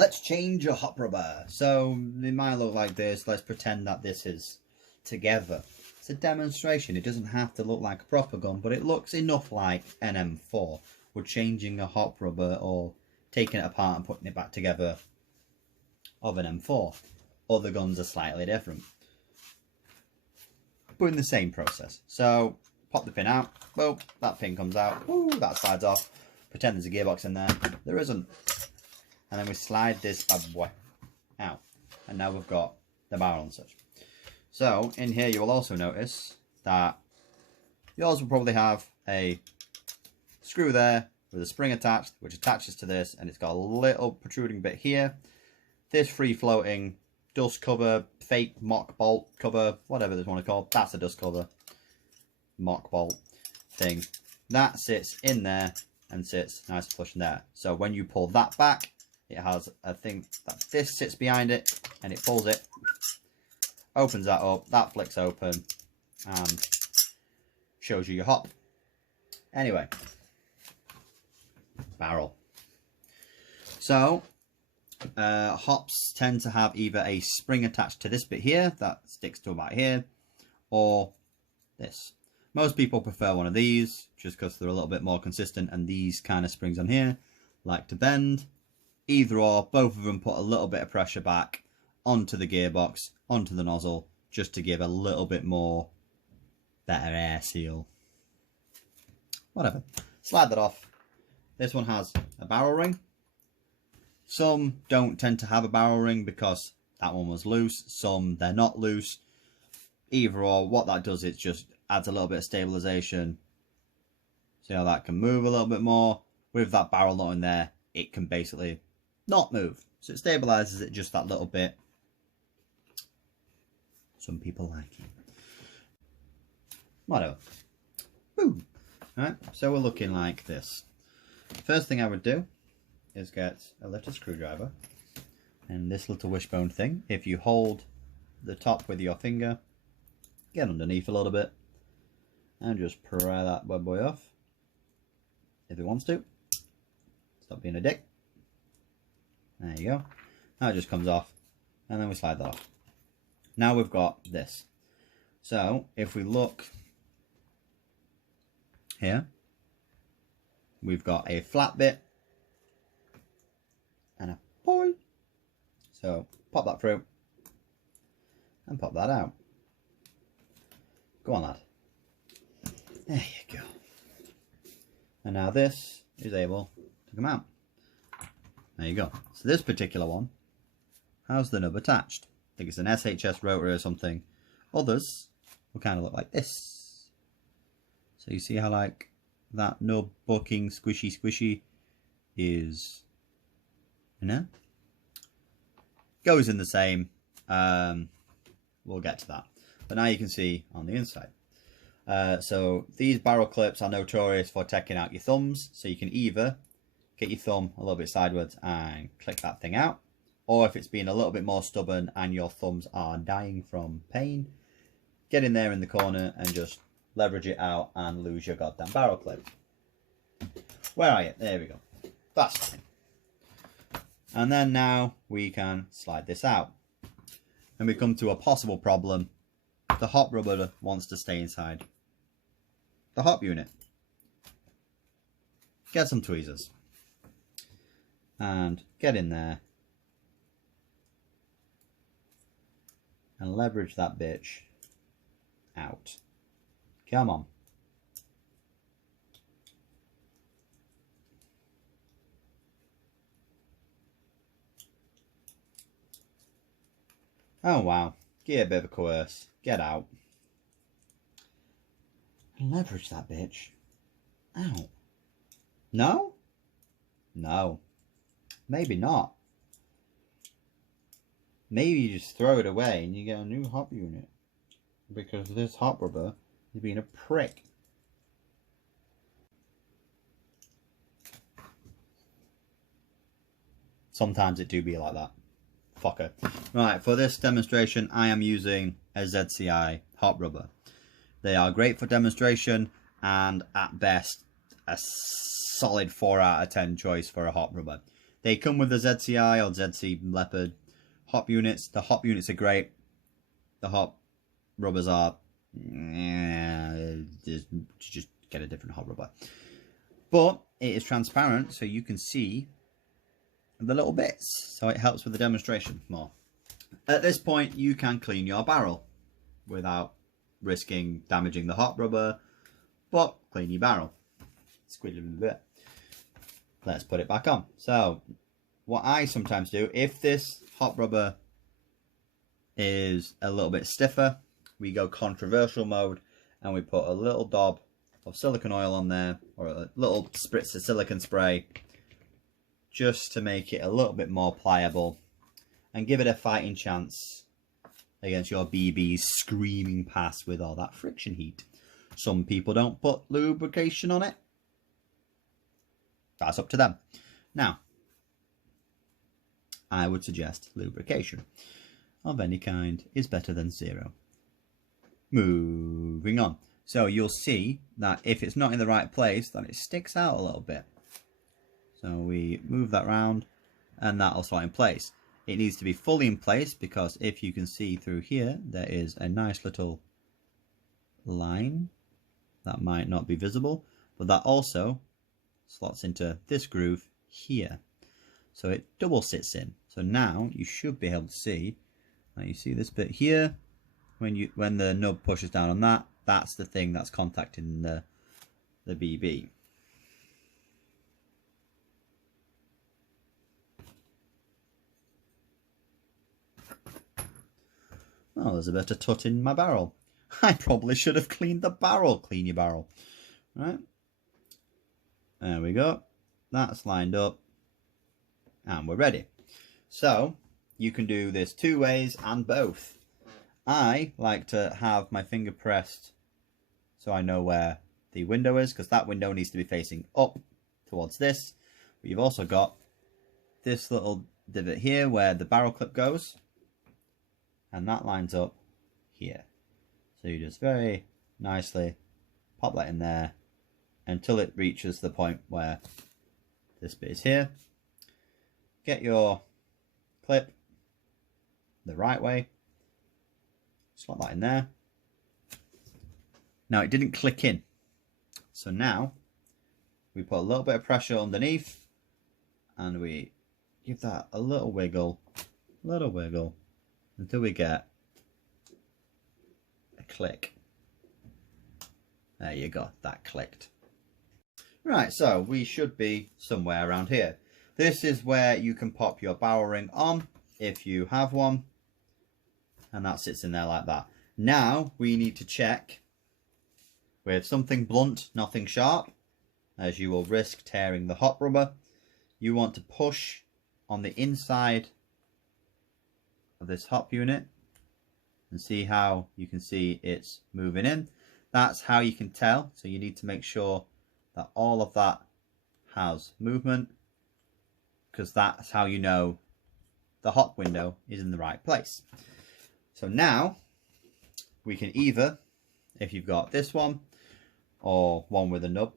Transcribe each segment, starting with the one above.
Let's change a hop rubber. So it might look like this. Let's pretend that this is together. It's a demonstration. It doesn't have to look like a proper gun, but it looks enough like an M4. We're changing a hop rubber or taking it apart and putting it back together of an M4. Other guns are slightly different, but in the same process. So pop the pin out. Boom, that pin comes out. Ooh, that slides off. Pretend there's a gearbox in there. There isn't. And then we slide this bad boy out. And now we've got the barrel and such. So in here you will also notice that yours will probably have a screw there with a spring attached, which attaches to this, and it's got a little protruding bit here. This free floating dust cover, fake mock bolt cover, whatever they want to call it, that's a dust cover, mock bolt thing. That sits in there and sits nice and flush in there. So when you pull that back, it has a thing that this sits behind it, and it pulls it, opens that up, that flicks open, and shows you your hop. Anyway, barrel. So hops tend to have either a spring attached to this bit here that sticks to about here, or this. Most people prefer one of these just because they're a little bit more consistent, and these kind of springs on here like to bend. Either or, both of them put a little bit of pressure back onto the gearbox, onto the nozzle, just to give a little bit more better air seal. Whatever. Slide that off. This one has a barrel ring. Some don't tend to have a barrel ring because that one was loose. Some, they're not loose. Either or, what that does is just adds a little bit of stabilization. See how that can move a little bit more? With that barrel not in there, it can basically not move. So it stabilizes it just that little bit. Some people like it. Whatever. Woo! Alright, so we're looking like this. First thing I would do is get a little screwdriver and this little wishbone thing. If you hold the top with your finger, get underneath a little bit and just pry that bad boy off if it wants to. Stop being a dick. There you go. That just comes off, and then we slide that off. Now we've got this. So if we look here, we've got a flat bit and a pull. So pop that through and pop that out. Go on, lad. There you go. And now this is able to come out. There you go. So this particular one has the nub attached. I think it's an SHS rotary or something. Others will kind of look like this. So you see how like that nub bucking squishy is, you know, goes in the same. We'll get to that. But now you can see on the inside. So these barrel clips are notorious for taking out your thumbs. So you can either get your thumb a little bit sideways and click that thing out, or if it's been a little bit more stubborn and your thumbs are dying from pain, get in there in the corner and just leverage it out and lose your goddamn barrel clip. Where are you? There we go. That's fine. And then now we can slide this out. And we come to a possible problem. The hop rubber wants to stay inside the hop unit. Get some tweezers and get in there and leverage that bitch out. Come on. Oh wow, give it a bit of a coerce. Get out. And leverage that bitch out. No? No. Maybe not. Maybe you just throw it away and you get a new hop unit. Because this hop rubber is being a prick. Sometimes it do be like that. Fucker. Right, for this demonstration I am using a ZCI hop rubber. They are great for demonstration and at best a solid 4 out of 10 choice for a hop rubber. They come with the ZCI or ZC Leopard hop units. The hop units are great. The hop rubbers are, just get a different hop rubber. But it is transparent, so you can see the little bits. So it helps with the demonstration more. At this point, you can clean your barrel without risking damaging the hop rubber, but clean your barrel. Squeeze it a bit. Let's put it back on. So what I sometimes do, if this hop rubber is a little bit stiffer, we go controversial mode and we put a little dab of silicone oil on there, or a little spritz of silicone spray, just to make it a little bit more pliable and give it a fighting chance against your BB's screaming past with all that friction heat. Some people don't put lubrication on it. That's up to them. Now, I would suggest lubrication of any kind is better than zero. Moving on. So you'll see that if it's not in the right place, then it sticks out a little bit. So we move that round and that'll slot in place. It needs to be fully in place because if you can see through here, there is a nice little line that might not be visible, but that also slots into this groove here. So it double sits in. So now you should be able to see, like you see this bit here, when the nub pushes down on that, that's the thing that's contacting the BB. Oh, there's a bit of tut in my barrel. I probably should have cleaned the barrel. Clean your barrel. Right. There we go. That's lined up. And we're ready. So, you can do this two ways and both. I like to have my finger pressed so I know where the window is, because that window needs to be facing up towards this. But you've also got this little divot here where the barrel clip goes, and that lines up here. So you just very nicely pop that in there until it reaches the point where this bit is here. Get your clip the right way, slot that in there. Now it didn't click in, so now we put a little bit of pressure underneath and we give that a little wiggle until we get a click. There you go, that clicked. Right, so we should be somewhere around here. This is where you can pop your barrel ring on if you have one, and that sits in there like that. Now we need to check with something blunt, nothing sharp, as you will risk tearing the hop rubber. You want to push on the inside of this hop unit and see how you can see it's moving in. That's how you can tell. So you need to make sure that all of that has movement, because that's how you know the hop window is in the right place. So now we can either, if you've got this one or one with a nub,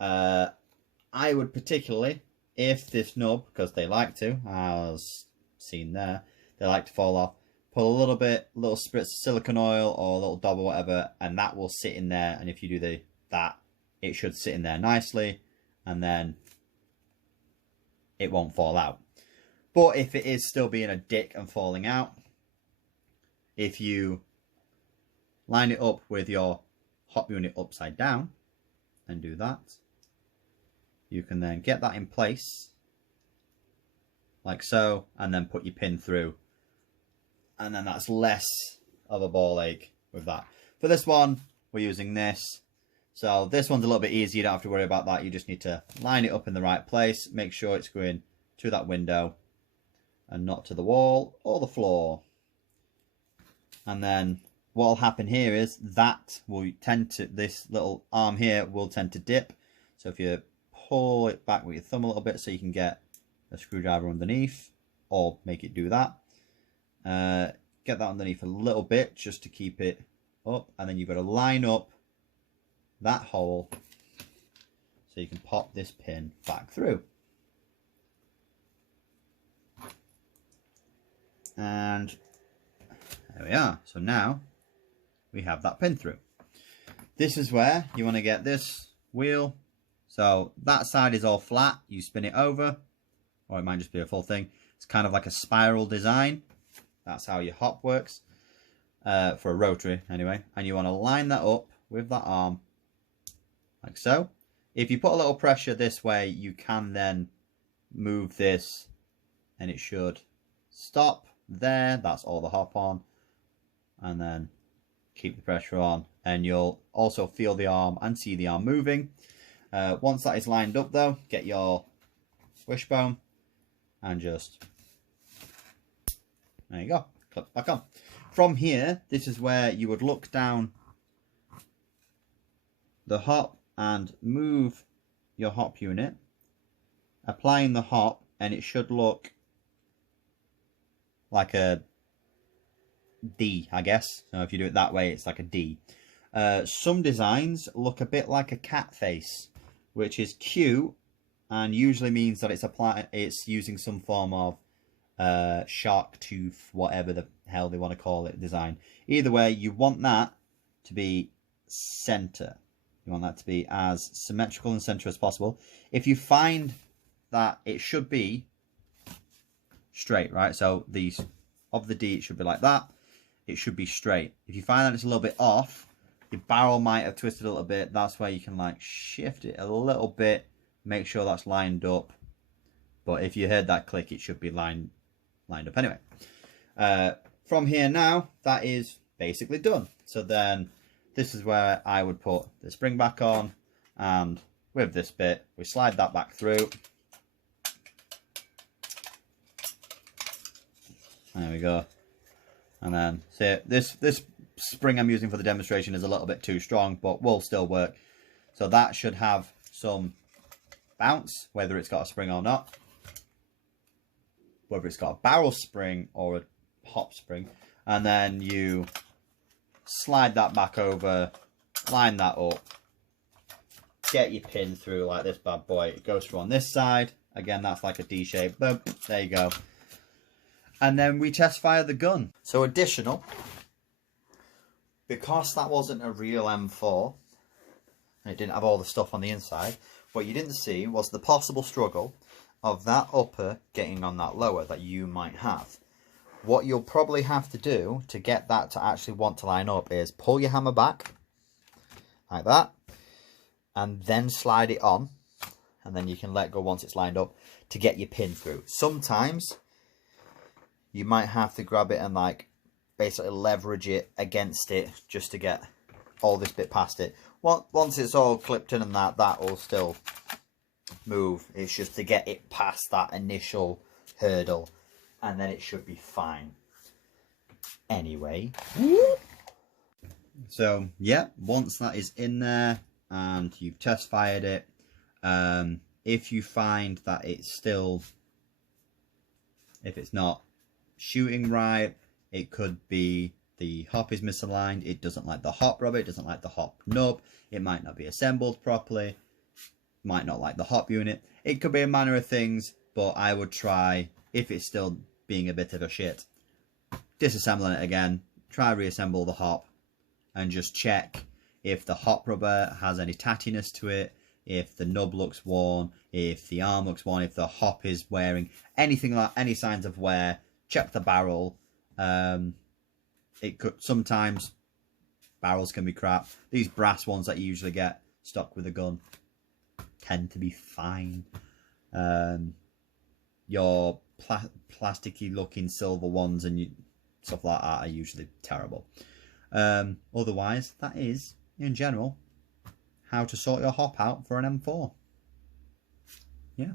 I would particularly, if this nub, because they like to, as seen there, they like to fall off, put a little spritz of silicone oil or a little dab or whatever, and that will sit in there. And if you do that, it should sit in there nicely, and then it won't fall out. But if it is still being a dick and falling out, if you line it up with your hop unit upside down and do that, you can then get that in place like so, and then put your pin through, and then that's less of a ball ache with that. For this one, we're using this. So this one's a little bit easier, you don't have to worry about that. You just need to line it up in the right place, make sure it's going to that window and not to the wall or the floor. And then what will happen here is that will tend to, this little arm here will tend to dip. So if you pull it back with your thumb a little bit so you can get a screwdriver underneath, or make it do that. Get that underneath a little bit just to keep it up, and then you've got to line up that hole so you can pop this pin back through. And there we are. So now we have that pin through. This is where you want to get this wheel. So that side is all flat. You spin it over, or it might just be a full thing. It's kind of like a spiral design. That's how your hop works, for a rotary anyway. And you want to line that up with that arm, like so. If you put a little pressure this way, you can then move this and it should stop there. That's all the hop on. And then keep the pressure on, and you'll also feel the arm and see the arm moving. Once that is lined up though, get your wishbone and just, there you go, clip back on. From here, this is where you would look down the hop and move your hop unit, applying the hop, and it should look like a D, I guess. So if you do it that way, it's like a D. Some designs look a bit like a cat face, which is cute and usually means that it's using some form of shark tooth, whatever the hell they want to call it, design. Either way, you want that to be center. You want that to be as symmetrical and center as possible. If you find that it should be straight, right? So these of the D, it should be like that. It should be straight. If you find that it's a little bit off, your barrel might have twisted a little bit. That's where you can like shift it a little bit, make sure that's lined up. But if you heard that click, it should be lined up anyway. From here now, that is basically done. So then this is where I would put the spring back on, and with this bit, we slide that back through. There we go. And then, see, this spring I'm using for the demonstration is a little bit too strong, but will still work. So that should have some bounce, whether it's got a spring or not. Whether it's got a barrel spring or a hop spring. And then you slide that back over, line that up, get your pin through like this bad boy. It goes through on this side. Again, that's like a D shape. Boom, there you go. And then we test fire the gun. So additional, because that wasn't a real M4, and it didn't have all the stuff on the inside, what you didn't see was the possible struggle of that upper getting on that lower that you might have. What you'll probably have to do to get that to actually want to line up is pull your hammer back, like that, and then slide it on, and then you can let go once it's lined up to get your pin through. Sometimes you might have to grab it and like basically leverage it against it just to get all this bit past it. Once it's all clipped in and that will still move. It's just to get it past that initial hurdle, and then it should be fine. Anyway. So yeah, once that is in there and you've test fired it, if you find that it's still, if it's not shooting right, it could be the hop is misaligned, it doesn't like the hop rubber, it doesn't like the hop nub, it might not be assembled properly, might not like the hop unit. It could be a manner of things, but I would try, if it's still being a bit of a shit, disassembling it again, try reassemble the hop and just check if the hop rubber has any tattiness to it, if the nub looks worn, if the arm looks worn, if the hop is wearing anything like any signs of wear. Check the barrel. It could sometimes barrels can be crap. These brass ones that you usually get stock with a gun tend to be fine. Your plasticky looking silver ones and stuff like that are usually terrible. Otherwise, that is in general how to sort your hop out for an M4. Yeah.